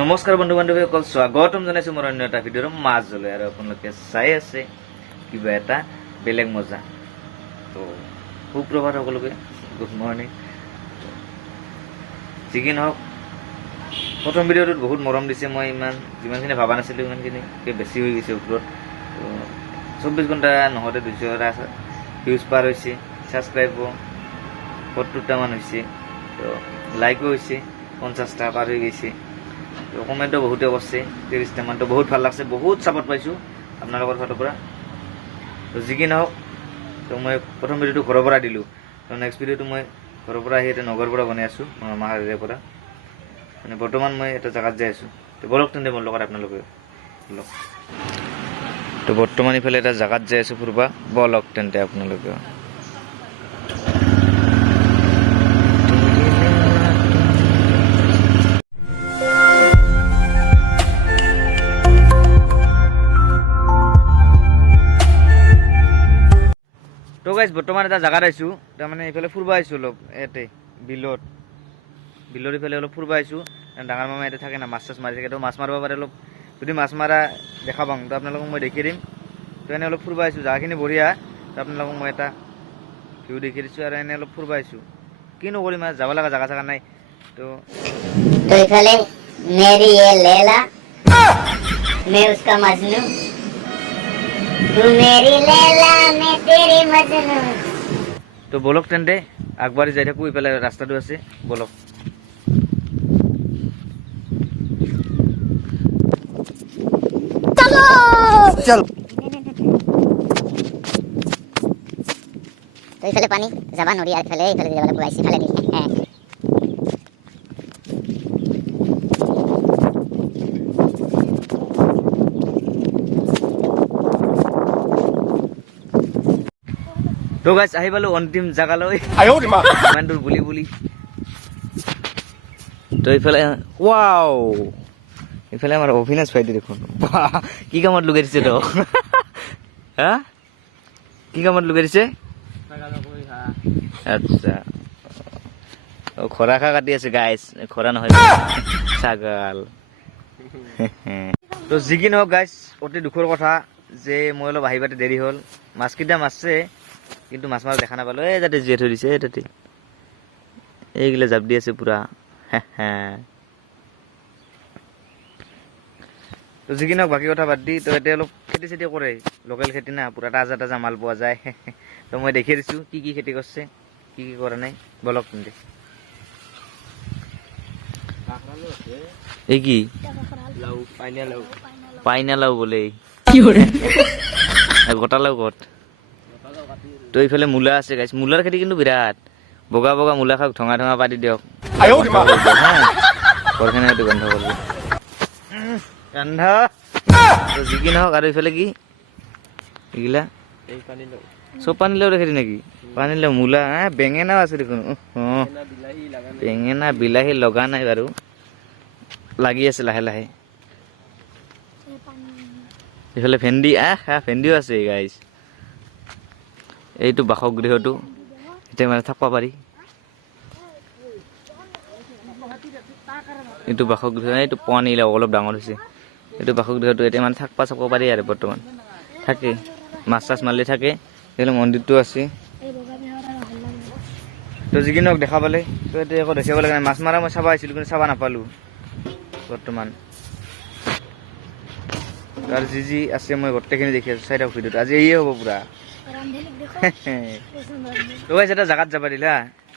নমস্কাৰ বন্ধু বান্ধৱীসকল, স্বাগতম জনাইছোঁ মোৰ অন্য এটা ভিডিঅ'ৰ মাজলৈ। আৰু আপোনালোকে চাই আছে কিবা এটা বেলেগ মজা। তো সুপ্ৰভাত সকলোকে, গুড মৰ্ণিং। যি কি নহওক, প্ৰথম ভিডিঅ'টোত বহুত মৰম দিছে। মই যিমানখিনি ভবা নাছিলোঁ ইমানখিনি বেছি হৈ গৈছে ওপৰত। তো 24 ঘণ্টা নহওঁতে 200 ভিউজ পাৰ হৈছে, ছাবস্ক্ৰাইবো 70টামান হৈছে, তো লাইকো হৈছে 50টা পাৰ হৈ গৈছে, তো কমেণ্টো বহুতে কৰিছে 30টামান। তো বহুত ভাল লাগছে, বহুত ছাপোৰ্ট পাইছোঁ আপোনালোকৰ ফালৰ পৰা। তো যি কি নহওক, তো মই প্ৰথম ভিডিঅ'টো ঘৰৰ পৰা দিলোঁ, তো নেক্সট ভিডিঅ'টো মই ঘৰৰ পৰা আহি এতিয়া নগৰৰ পৰা বনাই আছোঁ, মাহাৰীৰ পৰা। মানে বৰ্তমান মই এটা জেগাত যাই আছোঁ। তো বলক তেন্তে মোৰ লগত আপোনালোকে বলক। তো বৰ্তমান ইফালে এটা জেগাত যাই আছোঁ ফুৰিব, বলক তেন্তে আপোনালোকে। তো গাইজ বৰ্তমান এটা জেগাত আহিছোঁ, তাৰমানে এইফালে ফুৰিব আহিছোঁ অলপ। ইয়াতে বিলত ইফালে অলপ ফুৰিব আহিছোঁ। ডাঙৰ মামা ইয়াতে থাকে না, মাছ চাছ মাৰি থাকে, তো মাছ মাৰিব পাৰে অলপ। যদি মাছ মাৰা দেখা পাওঁ তো আপোনালোকক মই দেখি দিম। তো এনেই অলপ ফুৰিব আহিছোঁ, জেগাখিনি বঢ়িয়া। তো আপোনালোকক মই এটা ভিউ দেখি দিছোঁ আৰু এনেই অলপ ফুৰিব আহিছোঁ। কিনো কৰিম আৰু, যাব লগা জেগা চেগা নাই। তো ইফালে মেৰি ये लैला मैं उसका मजनू तू मेरी लैला मैं तेरी मजनू। তো বলক তেন্তে আগবাঢ়ি যাই থাকোঁ। ইফালে ৰাস্তাটো আছে, বলক। चलो तो इफाले पानी जाबा नोरी আর ইফালে যাবলে পুরাইছি ইফালে দি। তো গাইজ আহি পালোঁ অন্তিম জেগালৈ, ইমান দূৰ বুলি। তো ইফালে ৱাও, ইফালে আমাৰ অভিনাশ ভাইটি দেখোন, কি কামত লুকাই দিছে তো? হা, কি কামত লুকাই দিছে? আচ্ছা, খৰা খা কাটি আছে গাইজ, খৰা নহয় ছাগাল। তো যি কি নহওক গাইজ, অতি দুখৰ কথা যে মই অলপ আহি পাতে দেৰি হ'ল। মাছকেইটা মাছছে, কিন্তু মাছ মাছ দেখা নাপালোঁ। এই তাতে জীয়াই থৈ দিছে, তাতে এইগিলা জাপ দি আছে পুৰা। তো যি কি নহওক, বাকী কথা বাদ দি, তো এতিয়া অলপ খেতি চেতি কৰে, লোকেল খেতি না, পুৰা তাজা তাজা মাল পোৱা যায়। তো মই দেখি দিছোঁ কি কি খেতি কৰিছে, কি কি কৰা নাই, বলক তেন্তে। এই কি পাইনা লাও বোলে, গোটা লাও ক'ত? তো এইফালে মূলা আছে গাইছ, মূলাৰ খেতি কিন্তু বিৰাট। বগা বগা মূলা খাওক, ঠঙা ঠঙা পাতি দিয়ক, ঘৰখনে সেইটো গন্ধ কৰিব গন্ধ। তো যি কি নহওক, আৰু এইফালে কি এইগিলা চব পানীলাওৰ খেতি নেকি? পানীলাও, মূলা, বেঙেনাও আছে দেখোন। বেঙেনা বিলাহী লগা নাই বাৰু, লাগি আছে লাহে লাহে। এইফালে ভেন্দি, ভেন্দিও আছে গাইজ। এইটো বাসগৃহটো, এতিয়া মানে থাকিব পাৰি। এইটো বাসগৃহ, এইটো পানী লাও অলপ ডাঙৰ হৈছে। এইটো বাসগৃহটো, এতিয়া মানে থাকিব চাব পাৰি আৰু বৰ্তমান থাকে, মাছ চাছ মাৰিলে থাকে। এইফালে মন্দিৰটো আছে। তো যি কি নহওক দেখা পালে, তো এতিয়া একো দেখিব লগা নাই। মাছ মাৰা মই চাব আহিছিলোঁ, কিন্তু চাব নাপালোঁ বৰ্তমান। আৰু যি আছে মই গোটেইখিনি দেখি আছোঁ, চাই থাকক ভিডিঅ'টো। আজি এয়ে হ'ব পুৰা। তো গাইজ এটা জেগাত যাবা দিলা,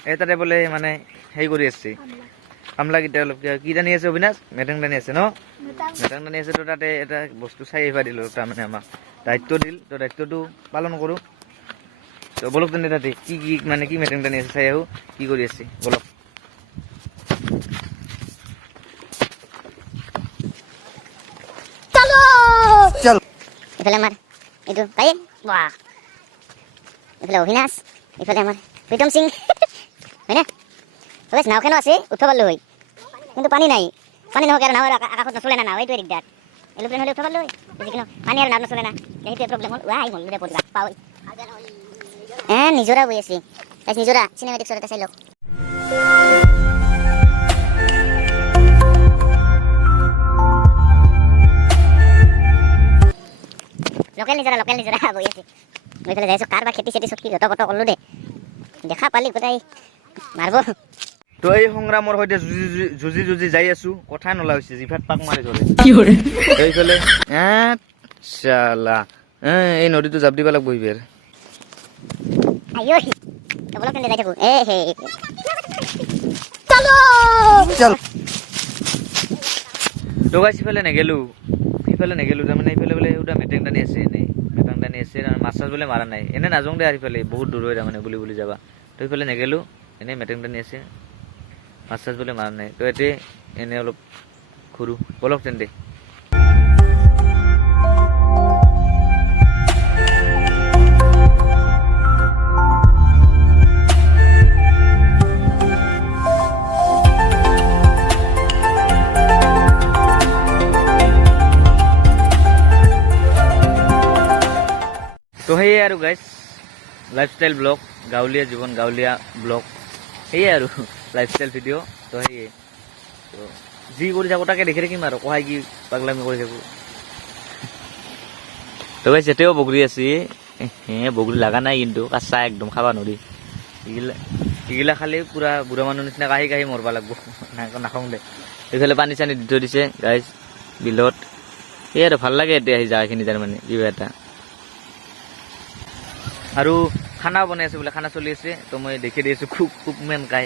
এই তাতে বোলে মানে হেৰি কৰি আছে, কামলাকেইটা অলপ কি টানি আছে, অবিনাশ মেটেং টানি আছে ন, মেটেং টানি আছে। তো তাতে এটা বস্তু চাই আহিবা দিলোঁ, তাৰমানে আমাক দায়িত্ব দিল, তো দায়িত্বটো পালন কৰোঁ। তো বলক তেন্তে তাতে কি কি মানে কি মেটেং টানি আছে চাই আহোঁ, কি কৰি আছে বলক। ইফালে আমাৰ এইটো পায়ে, বাহ, ইফালে অভিনাশ, ইফালে আমাৰ প্ৰীতম সিং, হয়নে? তবে নাওখনো আছে, উঠব পাৰলো হয়, কিন্তু পানী নাই। পানী নহওক আৰু নাও আকাশত নচলে না, নাও এইটোৱে দিগদাৰ। এৰোপ্লেন হ'লে উঠব পাৰলো হয়, যিকোনো পানী আৰু নাও নচলে না, সেইটোৱে প্ৰব্লেম হ'ল। মন দে পৰি পাওঁ নিজৰা বৈ আছে, নিজৰা চিনেমেটিক শ্বট এটা চাই লওক। লোকেল নিজৰা বহি আছে এইফালে যাইছোঁ কাৰ বা খেতি চেতি চব কি যত কত কৰিলোঁ দে দেখা পালি গোটাই মাৰিব তো এই সংগ্ৰামৰ সৈতে যুঁজি যাই আছো কথাই নলা হৈছে জিভাত পাক মাৰি ধৰে এইফালে চালা এই নদীটো জাপ দিব লাগিব এইবাৰ আইও কেৱল কেনে যাই থাকোঁ হে চল তো গাইছ সিফালে নেগেলো তাৰমানে এইফালে বোলে সুদা মেটেং টানি আছে মাছ চাছ বোলে মাৰা নাই এনে নাযাওঁ দে আৰু সিফালে বহুত দূৰ হয় তাৰমানে বুলি যাবা তো সিফালে নেগেলো এনেই মেটেং টানি আছে মাছ চাছ বোলে মাৰা নাই তো ইয়াতে এনে অলপ ঘূৰো বলক তেন্তে তো সেয়ে আৰু গাইজ লাইফষ্টাইল ব্লগ গাঁৱলীয়া জীৱন গাঁৱলীয়া ব্লগ সেয়ে আৰু লাইফষ্টাইল ভিডিঅ' তো সেয়ে তো যি কৰি থাকোঁ তাকে দেখি থাকিম আৰু কহাই কি পাগলামি কৰি থাকোঁ তো গাইজ এতিয়াও বগৰী আছে বগৰী লগা নাই কিন্তু কাঁচা একদম খাব নোৱাৰি এইগিলা খালি পূৰা বুঢ়া মানুহ নিচিনা কাহি মৰবা লাগব নাখাওঁ দে এইফালে পানী চানী দি থৈ দিছে গাইজ বিলত সেয়ে আৰু ভাল লাগে এতিয়া আহি জাগাখিনি তাৰমানে কিবা এটা আৰু খানা বনাই আছে বোলে খানা চলি আছে তো মই দেখি দি আছোঁ খুব মেন কাই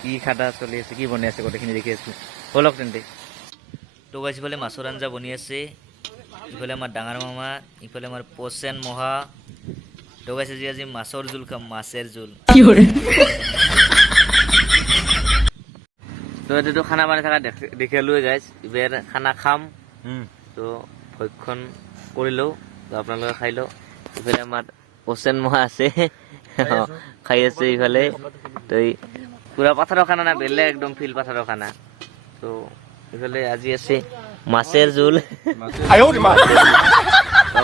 কি খানা চলি আছে কি বনাই আছে গোটেইখিনি দেখি আছোঁ বলক তেন্তে তো গাইছ ইফালে মাছৰ আঞ্জা বনি আছে ইফালে আমাৰ ডাঙৰ মামা ইফালে আমাৰ পচেন মহা তো গাইছ আজি মাছৰ জোল খাম মাছেৰ জোল তো এইটো খানা বনাই থকা দেখিলোঁ গাইছ এইবাৰ খানা খাম তো ভক্ষণ কৰি লওঁ তো আপোনালোকে খাই লওঁ ইফালে আমাৰ পচেন মহা আছে খাই আছে ইফালে তো পুৰা পাথাৰৰ খানা না বেলেগ একদম ফিল পাথাৰৰ খানা তো ইফালে আজি আছে মাছেৰ জোল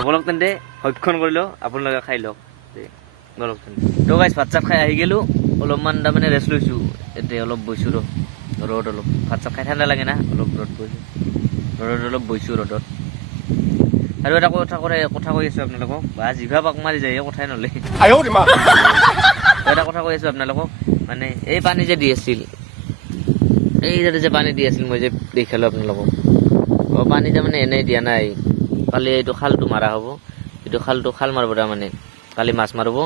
বলক তেন্তে ভক্ষণ কৰি লওঁ আপোনালোকে খাই লওক বলক তেন্তে তো গাইছ ভাত চাত খাই আহি গ'লোঁ অলপমান তাৰমানে ৰেষ্ট লৈছোঁ এতিয়া অলপ বহিছোঁ ৰ'দ অলপ ভাত চাত খাই ঠাণ্ডা লাগে না অলপ ৰ'দত বহিছোঁ ৰ'দত আৰু এটা কথা কৈ আছোঁ আপোনালোকক বা জিভা পাক মাৰি যায় কথাই নলে এটা কথা কৈ আছোঁ আপোনালোকক মানে এই পানী যে দি আছিল এই যে পানী দি আছিল মই যে দেখালোঁ আপোনালোকক পানী তাৰমানে এনেই দিয়া নাই কালি এইটো খালটো মাৰা হ'ব এইটো খাল মাৰিব তাৰমানে কালি মাছ মাৰিব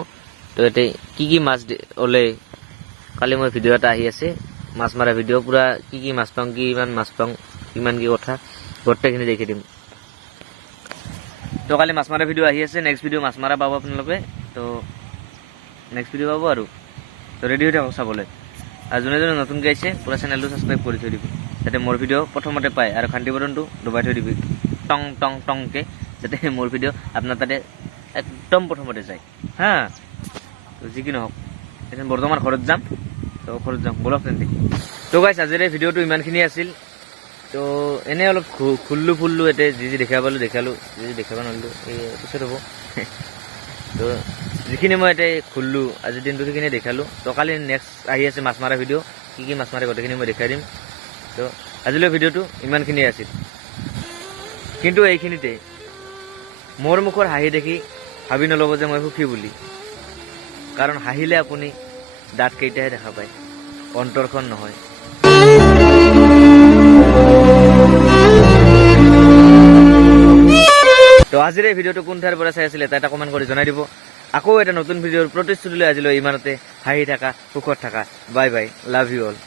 তো ইয়াতে কি মাছ ওলে কালি মই ভিডিঅ' এটা আহি আছে মাছ মাৰা ভিডিঅ' পুৰা কি মাছ পাওঁ কিমান মাছ পাওঁ কিমান কি কথা গোটেইখিনি দেখি দিম তো কালি মাছ মাৰা ভিডিঅ' আহি আছে নেক্সট ভিডিঅ' মাছ মাৰা পাব আপোনালোকে তো নেক্সট ভিডিঅ' পাব আৰু তো ৰেডি হৈ থাকক চাবলৈ আৰু যোনে নতুনকৈ আহিছে পুৰা চেনেলটো ছাবস্ক্ৰাইব কৰি থৈ দিব যাতে মোৰ ভিডিঅ' প্ৰথমতে পায় আৰু ঘণ্টি বটনটো দবাই থৈ দিবি টংকৈ যাতে মোৰ ভিডিঅ' আপোনাৰ তাতে একদম প্ৰথমতে যায় হা তো যি কি নহওক এতিয়া বৰ্তমান ঘৰত যাম বলক তেন্তে তো গাইছ আজিৰ এই ভিডিঅ'টো ইমানখিনি আছিল তো এনেই অলপ ফুল্লো এতিয়া যি দেখা পালোঁ দেখালোঁ যি দেখাব নোৱাৰিলোঁ এই পিছত হ'ব তো যিখিনি মই এতিয়া খুলিলোঁ আজিৰ দিনটো সেইখিনি দেখালোঁ তো কালি নেক্সট আহি আছে মাছ মাৰা ভিডিঅ' কি মাছ মাৰে গোটেইখিনি মই দেখাই দিম তো আজিলৈ ভিডিঅ'টো ইমানখিনিয়ে আছিল কিন্তু এইখিনিতে মোৰ মুখৰ হাঁহি দেখি ভাবি নল'ব যে মই সুখী বুলি কাৰণ হাঁহিলে আপুনি দাঁতকেইটাহে দেখা পায় অন্তৰখন নহয় তো আজিৰ এই ভিডিঅ'টো কোন ঠাইৰ পৰা চাই আছিলে এটা কমেণ্ট কৰি জনাই দিব আকৌ এটা নতুন ভিডিঅ'ৰ প্ৰতিশ্ৰুতি লৈ আজিলৈ ইমানতে হাঁহি থাকা সুখত থাকা bye bye love you all